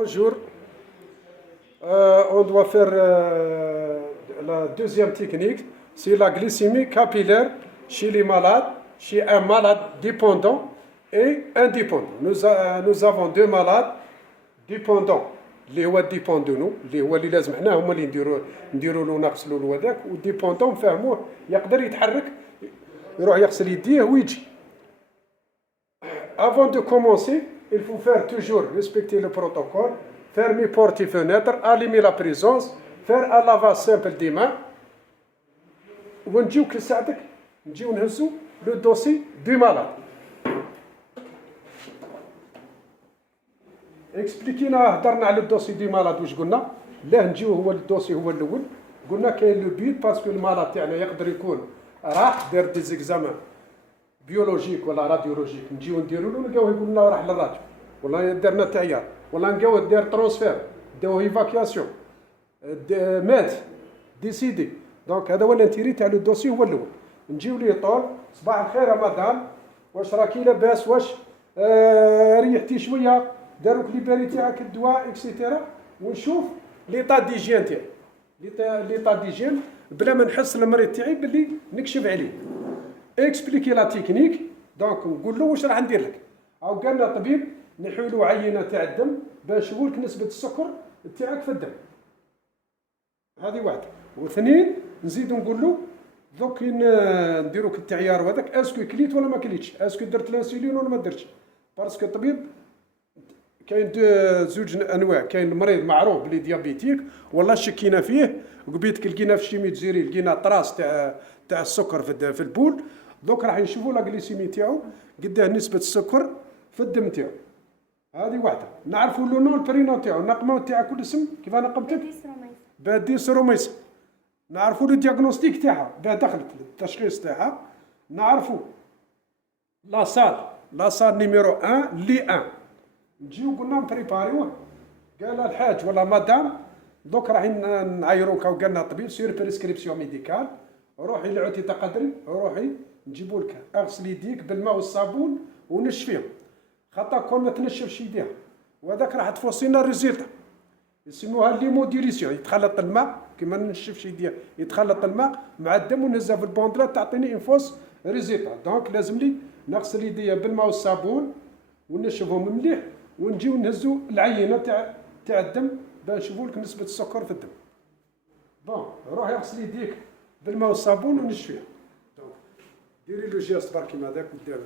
Bonjour. On doit faire la deuxième technique, c'est la glycémie capillaire chez les malades, chez un malade dépendant et indépendant. Nous avons deux malades dépendants اللي هو ديبوندونو اللي هو اللي لازم حنا هما اللي نديروا له نغسلوا له هذاك، وديبوندون نفهموه يقدر يتحرك يروح يغسل يديه ويجي. Avant de commencer, il faut faire toujours respecter le protocole, fermer portes et fenêtres, allumer la présence, faire un lavage simple des mains. ونجيو كنساعدك نجيو نهزو لو دوسي دو مالاد. اكسبليكينا هضرنا على الدوسي دو مالاد واش قلنا؟ لا نجيو هو الدوسي هو الاول، قلنا كاين لو بيت باسكو المالاد تاعنا يقدر يكون راح دار دي زيكزامان بيولوجيك ولا راديولوجيك، نجيو نديرو له نلقاوه يقول لنا راح للراديو، والله دارنا تعيار، والله نلقاوه دار ترونسفير، داوه ايفاكياسيون، مات ديسيدي. دونك هذا هو الانتيري تاع لو دوسي هو الاول. نجيو ليه طول، صباح الخير يا مدام، واش راكي لاباس؟ واش ريحتي شويه؟ داروك ليباري تاعك الدواء اكسيتيرا، ونشوف ليطا ديجين تاعي، ليطا ديجين بلا ما نحس المريض تاعي باللي نكشف عليه. اكسبليكي لا تكنيك، دونك نقول له واش راح ندير لك. او قال لنا طبيب نحيلو عينه تاع الدم باش نشوفوا لك نسبه السكر تاعك في الدم. هذه واحده. واثنين نزيدو نقول له دوك نديروك التعيار وهذاك، اسكو كليت ولا ما كليتش، اسكو درت الانسولين ولا ما درتش. باسكو الطبيب كاين زوج انواع، كاين المريض معروف بلي ديابيتيك والله شكينا فيه، وقبيتك لقينا في الشيمي تزيري لقينا طراس تاع السكر في البول. دوك راح نشوفوا لا غليسيمي تاعو قداه نسبه السكر في الدم تاعو. هذه واحده. نعرفوا لو نون البرينون تاعو، النقمه تاعها كل اسم كيف نقمتك؟ باديس روميس. نعرفوا لو دياغنوستيك تاعها باه دخلت التشخيص تاعها. نعرفوا لا سال نيميرو 1 لي 1. نجيو قلنا نبريباريوه، قال الحاج ولا مدام دوك راح نعايروك، وقال لنا الطبيب سير بريسكريبسيون ميديكال، روحي لعوتي تقدري، روحي نجيبوا لك اغسل يديك بالماء والصابون ونشفيهم، خاطر كون ما تنشفش يديها وهذاك راح تفوصينا الريزلتا. يسموها ليموديليسيون، يتخلط الماء كيما نشفش يديها، يتخلط الماء مع الدم ونهزها في البوندلات تعطيني انفوس ريزلتا. دونك لازم لي نغسل يديا بالماء والصابون ونشفهم مليح، ونجيو نهزو العينه تاع الدم باش نشوفوا لك نسبه السكر في الدم. بون روحي اغسل يديك بالماء والصابون ونشفيها. دونك ديري لو جيست برك كيما هذاك قدام.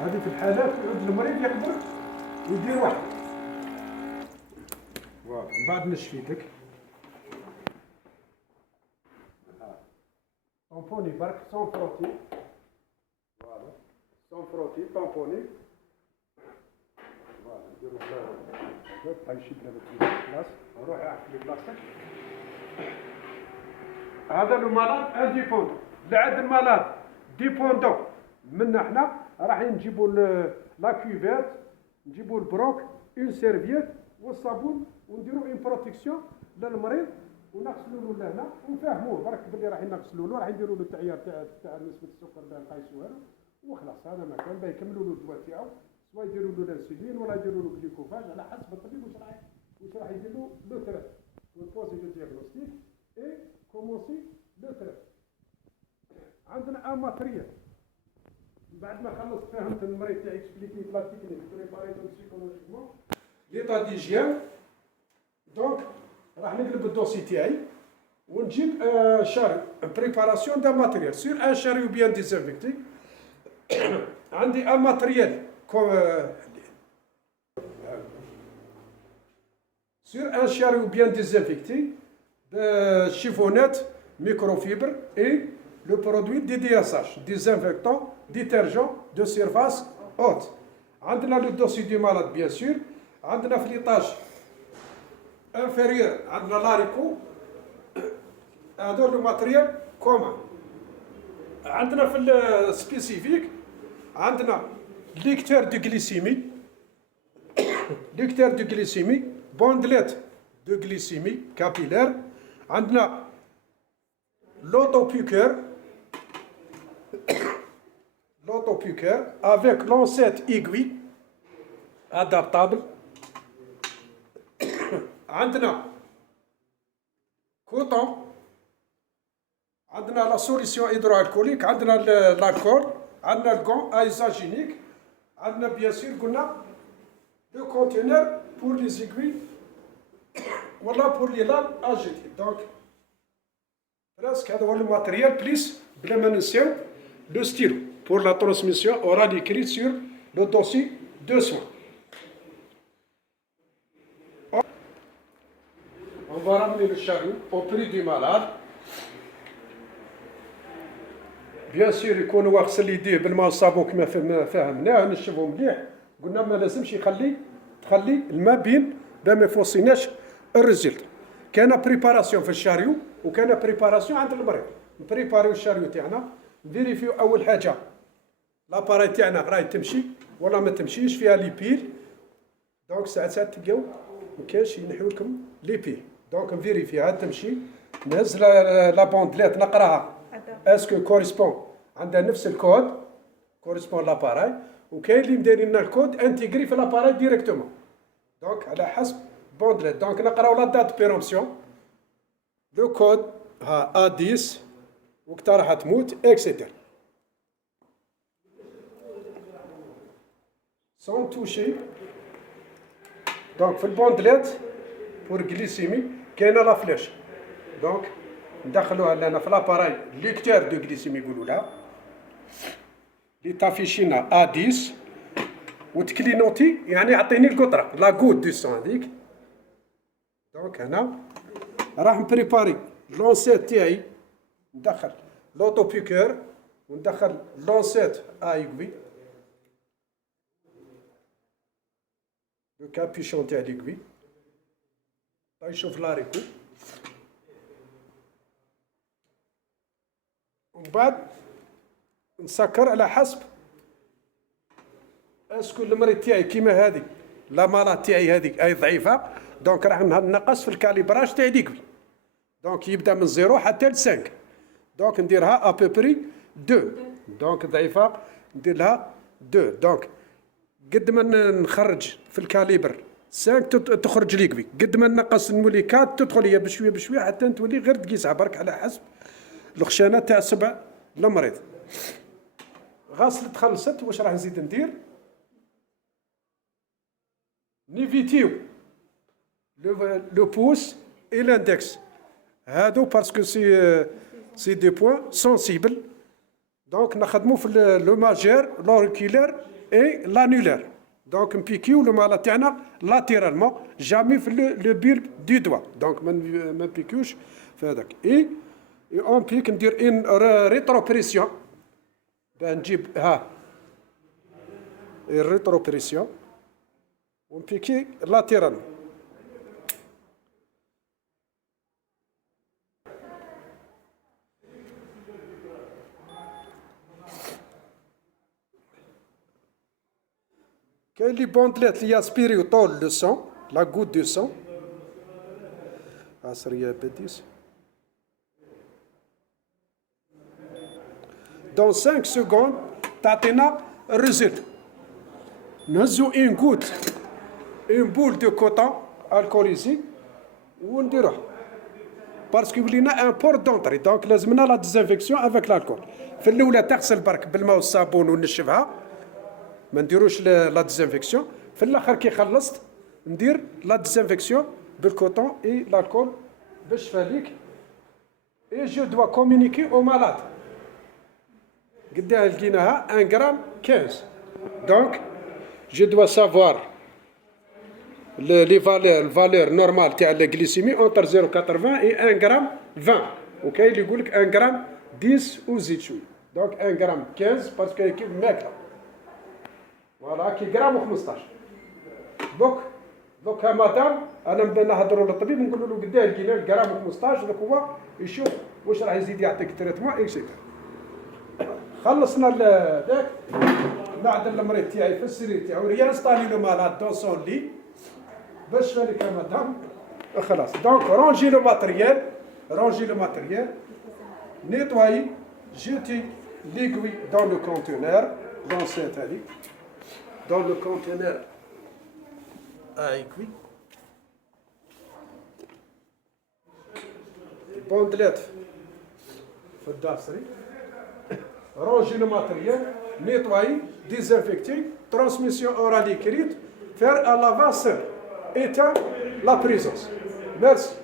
هذه في الحالات يعود المريض يقدر يدير واحد. من بعد نشفي يدك. طامبوني برك سون فروتي. فوالا سون فروتي طامبوني. فوالا نديرو بلا بقى يشد لها بلاص. روحي احكي بلاصتك. هذا لو مالاد انديبوندون. اللي عند المالاد ديبوندون منا حنا راح نجيبو لا كيفيت، نجيبو البروك، اون سيرفييت والصابون، ونديرو اون بروتيكسيون للمريض ونغسلو له لهنا ونفهموه برك بلي راح نغسلو له، راح نديرو له التعيار تاع نسبه السكر باه نقيسوها له وخلاص. هذا ما كان باه يكملوا له الدواء تاعو، سواء يديروا له الانسولين ولا يديروا له جليكوفاج على حسب الطبيب واش راح يدير له لو تريت. ونبوزي لو دياغنوستيك اي كومونسي لو تريت. عندنا ان ماتريال بعد ما خلصت فهمت المريض تاعي اكسبليكي لا تكنيك بريباريتو بسيكولوجيكمون ليطا ديجيان. دونك راح نقلب الدوسي تاعي ونجيب شاريو بريباراسيون دا ماتريال سور ان شاريو بيان ديزانفيكتي. عندي ان ماتريال سور ان شاريو بيان ديزانفيكتي شيفونات ميكروفيبر اي le produit DDSH, désinfectant, détergent de surface haute. عندنا le dossier du malade bien sûr. عندنا في l'étage inférieur عندنا l'haricot. هذول le matériel commun. عندنا في السبيسيفيك عندنا lecteur de glycémie, lecteur de glycémie, bandelette دو غليسيمي كابيلير. عندنا l'autopicœur avec lancette aiguille adaptable. عندنا coton. عندنا la solution hydroalcoolique. عندنا l'alcool. عندنا le gant isogénique. عندنا bien sûr قلنا le conteneur pour les aiguilles ولا pour les lames à jeter. Donc presque هذا هو الماتريال بليس بلا ما ننساو لو ستيلو pour la transmission orale écrite sur le dossier de soins. On va ramener le chariot auprès du malade. Bien sûr يكون هو غسل يديه بالماء والصابون كما فهمناه، نشفو مليح. قلنا ما لازمش تخلي الماء بين باش ما يفوصيناش الريزلت. كان بريباراسيون في الشاريو وكان بريباراسيون عند المريض. نبريباريو الشاريو تاعنا، نفيريفيو اول حاجه لاباراي تاعنا راهي تمشي ولا ما تمشيش، فيها لي بيل. دونك ساعات تلقاو مكانش ينحيو لكم لي بيل. دونك نفيريفيها تمشي، نهز لا بوندليت نقراها اسكو كوريسبون عندها نفس الكود كوريسبون لاباراي، وكاين اللي مدايرين لنا الكود انتيغري في لاباراي ديريكتومون. دونك على حسب بوندليت. دونك نقراو لا دات بيرومسيون، لو كود ها A10 وقتها راح تموت اكسيتير. سون توشي. دونك في البوندليت بور غليسيمي كاينه لا فلاش. دونك ندخلوها لنا في لاباراي ليكتور دو غليسيمي يقولوا لها، اللي تافيشينا A10 وتكلينوتي يعني يعطيني القطره لا غوت دو سون هذيك. دونك هنا راح نبريباري لونسيت تاعي، ندخل لوطوبيكور وندخل لونسيت ايغوي، لو كابيشون تاع ليغوي يشوف لاريكو. ومن بعد نسكر على حسب اسكو المريض تاعي كيما هذه لا مالات تاعي هذيك اي ضعيفه. دونك راح نقص في الكاليبراج تاع ليغوي. دونك يبدا من 0 حتى ل 5. دونك نديرها ابوبري 2. دونك ضعيفه ندير لها 2. دونك قد ما نخرج في الكاليبر 5 تخرج ليغوي، قد ما نقص نولي 4 تدخل هي بشويه بشويه حتى تولي غير تقيسها برك على حسب الخشانه تاع سبع المريض. غاسل تخلصت. واش راح نزيد ندير؟ نيفيتيو لو بوس اي لاندكس هادو باسكو سي دي بوين سونسيبل. دونك نخدمو في لو ماجير لوريكولير اي لانولير. دونك نبيكيو لو مالا تاعنا لاتيرالمون جامي في لو بيل دي دوا. دونك ما نبيكيوش في هذاك. اي اون بيك ندير ان ريترو بريسيون باه نجيب ها الريترو بريسيون ونبيكي لاتيرالمون. كاين لي بوندليت لي اسبيريو طول لو سون لا غوت دو سون عصريه بديس. دون 5 سكوند تعطينا الريزلت. نهزو ان غوت ان بول دو كوطون الكوليزي ونديروها باسكو ولينا ان بور دونطري. دونك لازمنا لا ديزانفيكسيون افيك لالكول. في الاولى تغسل برك بالماء والصابون ونشفها، ما نديروش لا ديزانفيكسيون. في الاخر كي خلصت ندير لا ديزانفيكسيون بالكوطون اي لالكول باش فاليك. اي جو دوا كومونيكي او مالاد قداها لقيناها 1 غرام 15. دونك جو دوا سافوار لي فالور نورمال تاع الجليسيمي اونتر 0.80 اي 1 غرام 20. وكاين اللي يقول لك 1 غرام 10 وزيد شويه. دونك 1 غرام 15 باسكو كيف ماكله فوالا كي غرام و15. دوك مادام انا نهضروا للطبيب نقولوا له قداه لقينا الغرام و15. دوك هو يشوف واش راح يزيد يعطيك تريتمون اكسيتيرا. خلصنا داك نعدل المريض تاعي في السرير تاعو ريانستالي لو مالاد دون سون لي باش فالك مادام Donc, ranger le matériel, nettoyer, jeter l'aiguille dans le conteneur, dans cette allée, dans le conteneur à aiguille. Bandelette, ranger le matériel, nettoyer, désinfecter, transmission orale écrite, faire un lavage seul, éteindre la présence. Merci.